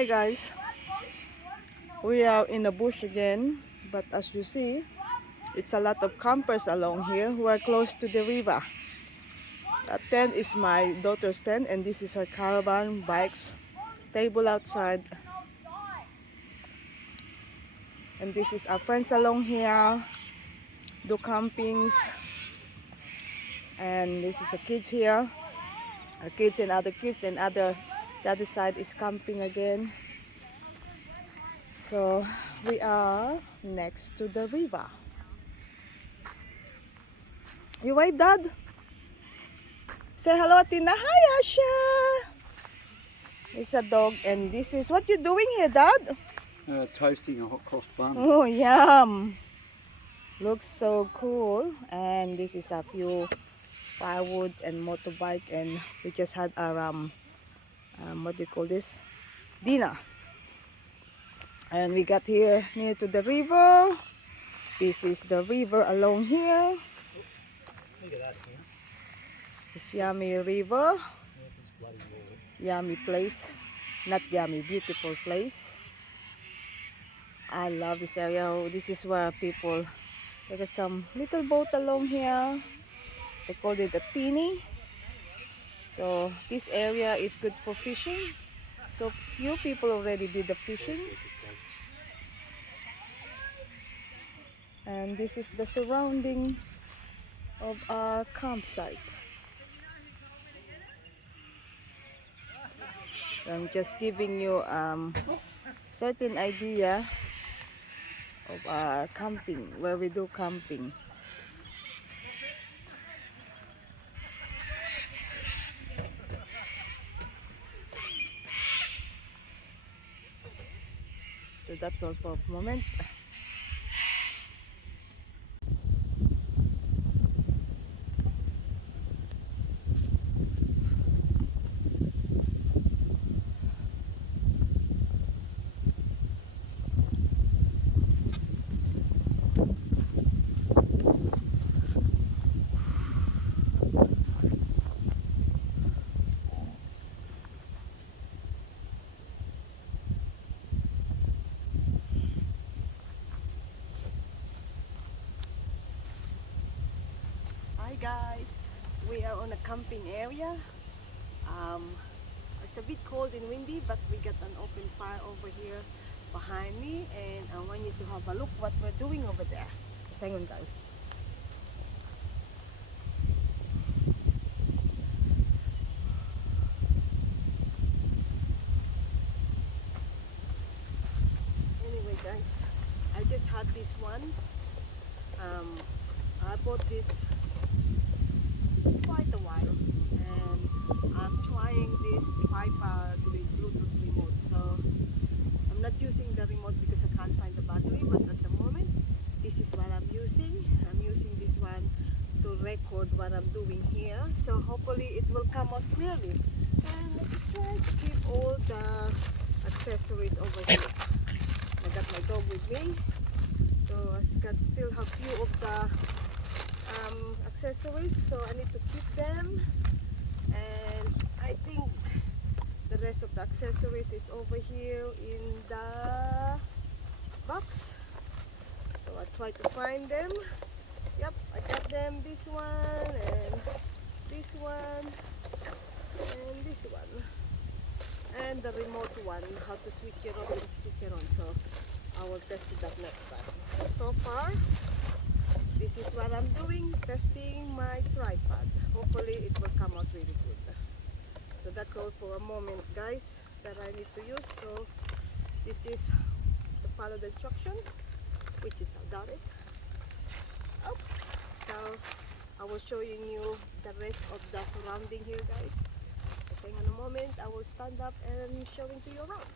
Hi guys, we are in the bush again, but as you see, it's a lot of campers along here who are close to the river. That tent is my daughter's tent, and this is her caravan, bikes, table outside. And this is our friends along here, do campings. And this is the kids here, our kids and other kids, and the other side is camping again. So we are next to the river. You wave, Dad? Say hello, Tina. Hi, Asha. It's a dog, and this is what you're doing here, Dad? Toasting a hot cross bun. Oh, yum. Looks so cool. And this is a few firewood and motorbike, and we just had our what do you call this? Dinner. And we got here near to the river. This is the river along here. Look at that here. It's yummy river. Yummy place. Not yummy, beautiful place. I love this area. Oh, this is where people, they got some little boat along here. They called it a teeny. So this area is good for fishing. So few people already did the fishing. And this is the surrounding of our campsite. I'm just giving you certain idea of our camping, where we do camping. So that's all for the moment. Hi guys, we are on a camping area. It's a bit cold and windy, but we got an open fire over here behind me, and I want you to have a look what we're doing over there. Just hang on guys. Anyway guys, I just had this one. I bought this quite a while, and I'm trying this tripod with Bluetooth remote. So I'm not using the remote because I can't find the battery, but at the moment this is what I'm using. I'm using this one to record what I'm doing here, so hopefully it will come out clearly. And let's try to keep all the accessories over here. I got my dog with me, so I still have few of the accessories, so I need to keep them. And I think the rest of the accessories is over here in the box, so I try to find them. Yep, I got them, this one and this one and this one, and the remote one, how to switch it off and switch it on. So I will test it up next time. So far this is what I'm doing, testing my tripod. Hopefully it will come out really good. So that's all for a moment guys that I need to use. So this is to follow the instruction, which is I doubt it. Oops. So I will show you the rest of the surrounding here guys. So in a moment I will stand up and showing to you around.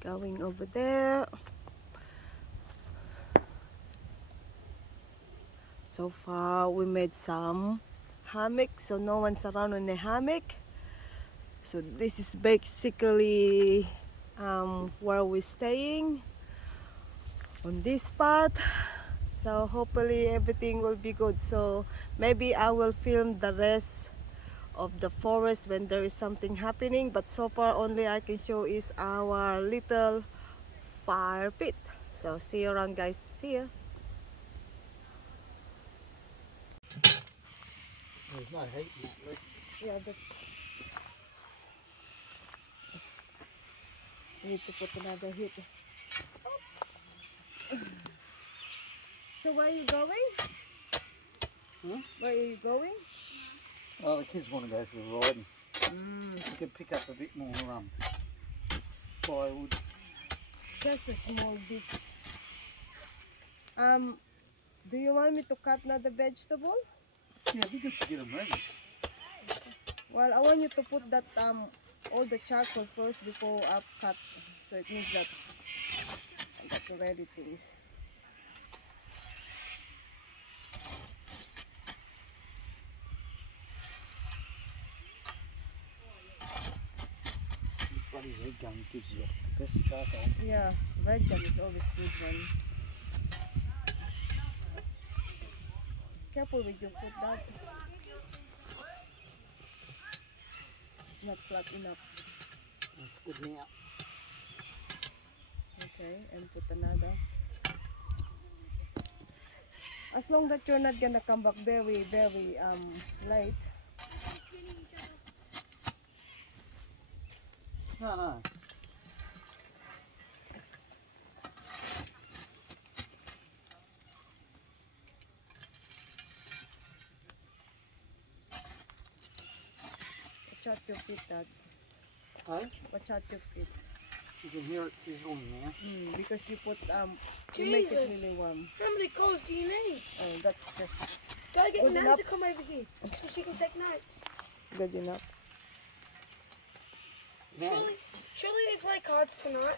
Going over there. So far we made some hammock, so no one's around in the hammock. So this is basically where we're staying on this spot. So hopefully everything will be good. So maybe I will film the rest of the forest when there is something happening, but so far only I can show is our little fire pit. So see you around, guys. See ya. There's no heat in that left. Yeah, but I need to put another heat. So where are you going? Huh? Where are you going? Oh, the kids want to go for a ride. Mm, You can pick up a bit more firewood. just a small bit. Do you want me to cut another vegetable? Yeah, it'd be good to get them ready. Well, I want you to put that all the charcoal first before I cut. So it means that I got to ready things. Bloody red gun gives you the best charcoal. Yeah, red gum is always good one. Careful with your foot, Dad. It's not flat enough. That's good now. Okay, and put another. As long that you're not gonna come back very late. No. Watch out your feet, Dad. Hey? Watch out your feet. You can hear it sizzling now. Because you put you make it Jesus. really warm. How many coals do you need? Oh, that's just Gotta get Good Nan enough. to come over here so she can take notes. good enough. Now, Surely we play cards tonight.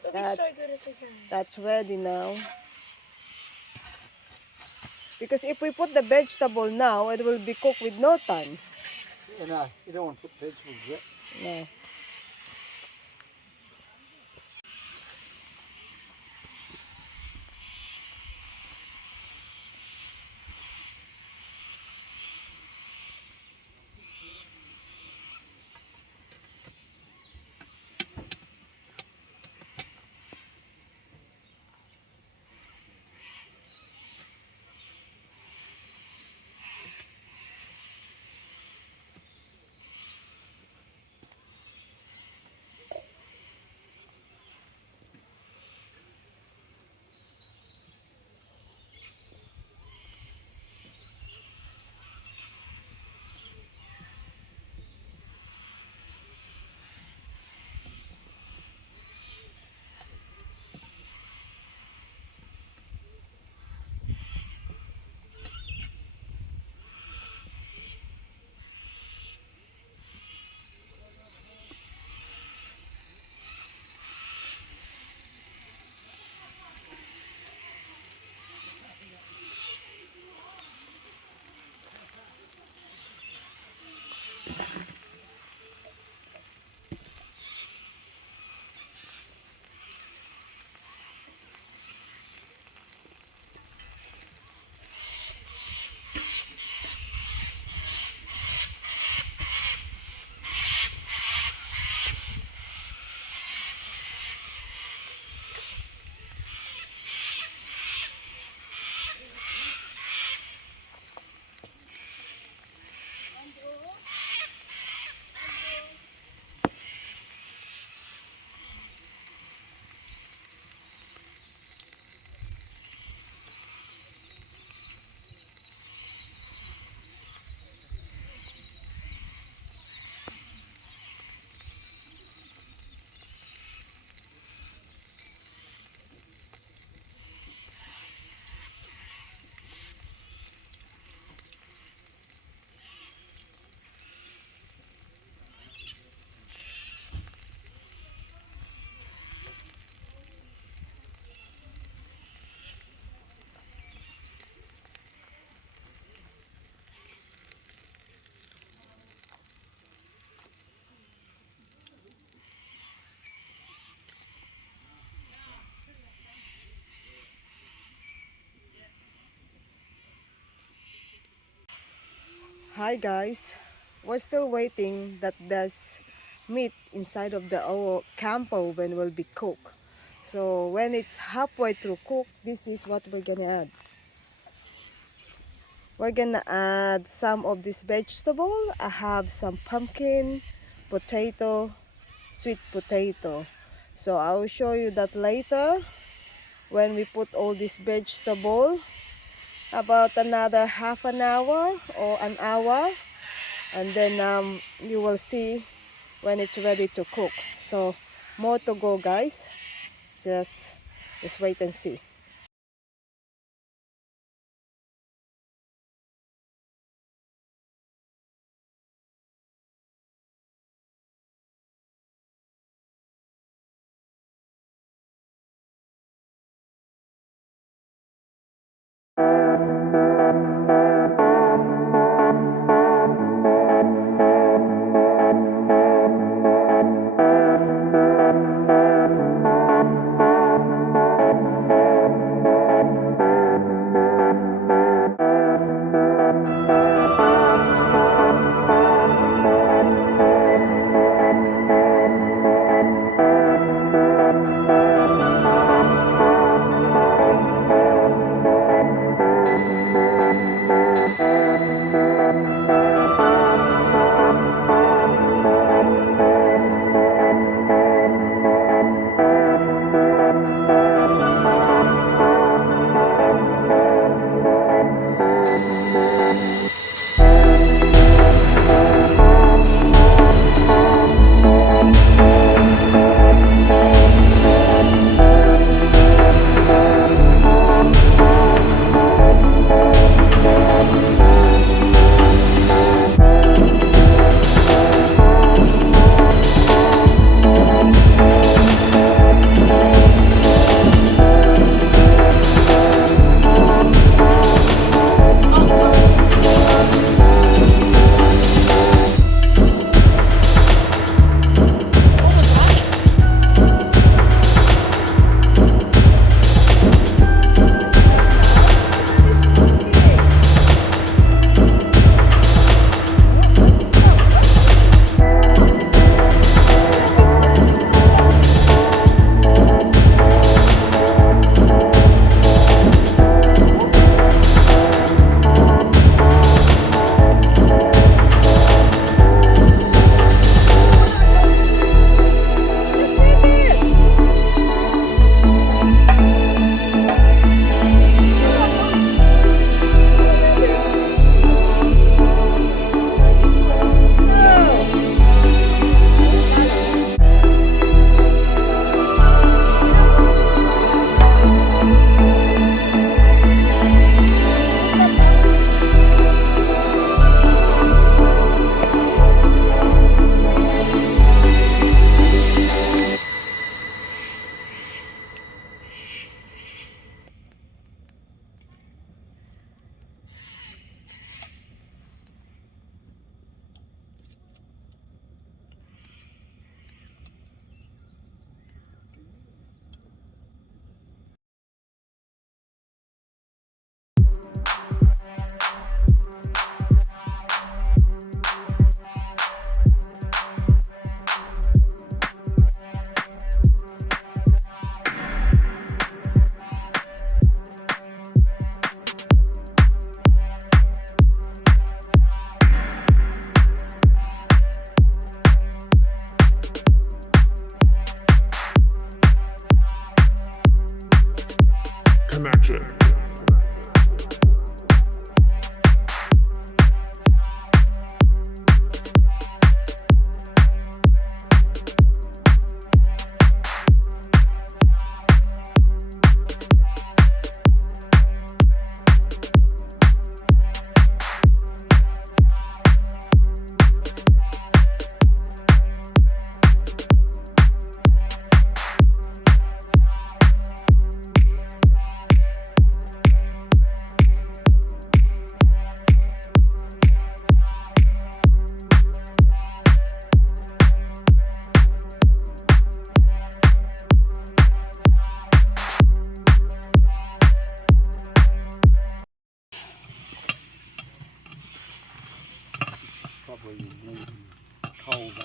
It'll be so That's- good if we can. That's ready now. Because if we put the vegetable now, it will be cooked with no time. yeah, no, you don't want to put vegetables yet. No. Hi guys, we're still waiting that this meat inside of the camp oven will be cooked. So when it's halfway through cooked, this is what we're gonna add. We're gonna add some of this vegetable. I have some pumpkin, potato, sweet potato. So I will show you that later when we put all this vegetable. About another half an hour or an hour, and then you will see when it's ready to cook. So more to go, guys. Just wait and see.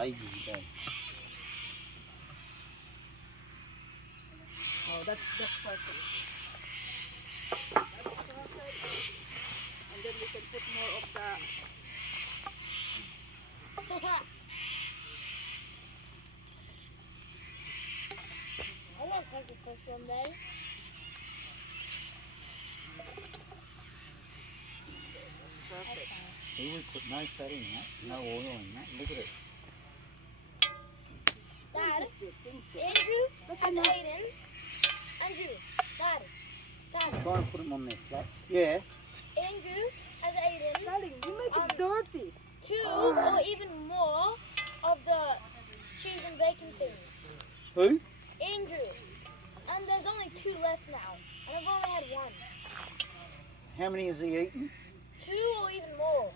ages ago. Oh, that's perfect. That's perfect. And then we can put more of the I want to take a fish one day. that's perfect. We would put no fat in that, no oil in that. Look at it. Dad, Good things there. Andrew has Aiden. Andrew, Dad. Try and put them on their flats. Yeah. Andrew has Aiden. Darling, you make it dirty. 2 or even more of the cheese and bacon things. Who? Andrew. And there's only 2 left now. And I've only had 1. How many has he eaten? 2 or even more.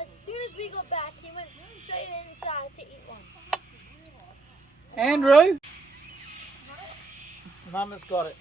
As soon as we got back, he went straight inside to eat one. Andrew? Mama's got it.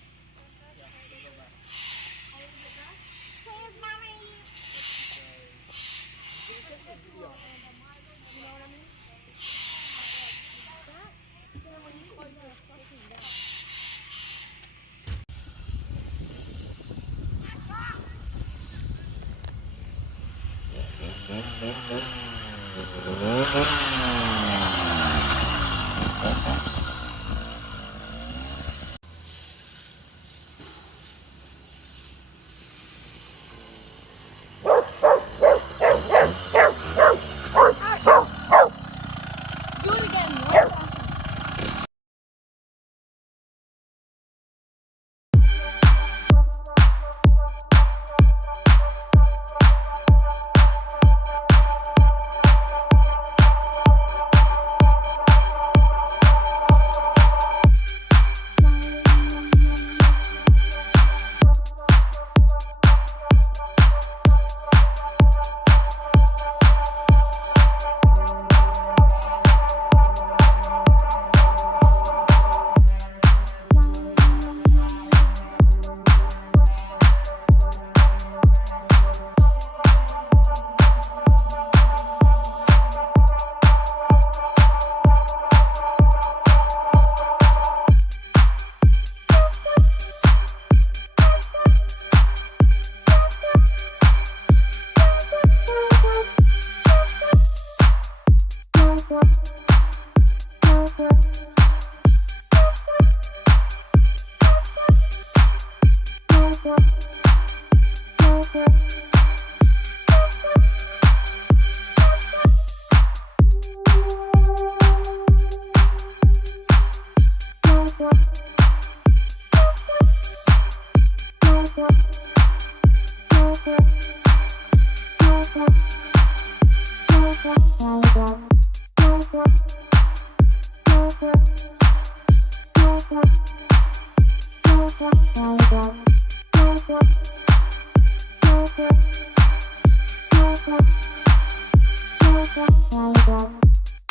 Do it again, right?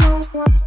Thank you.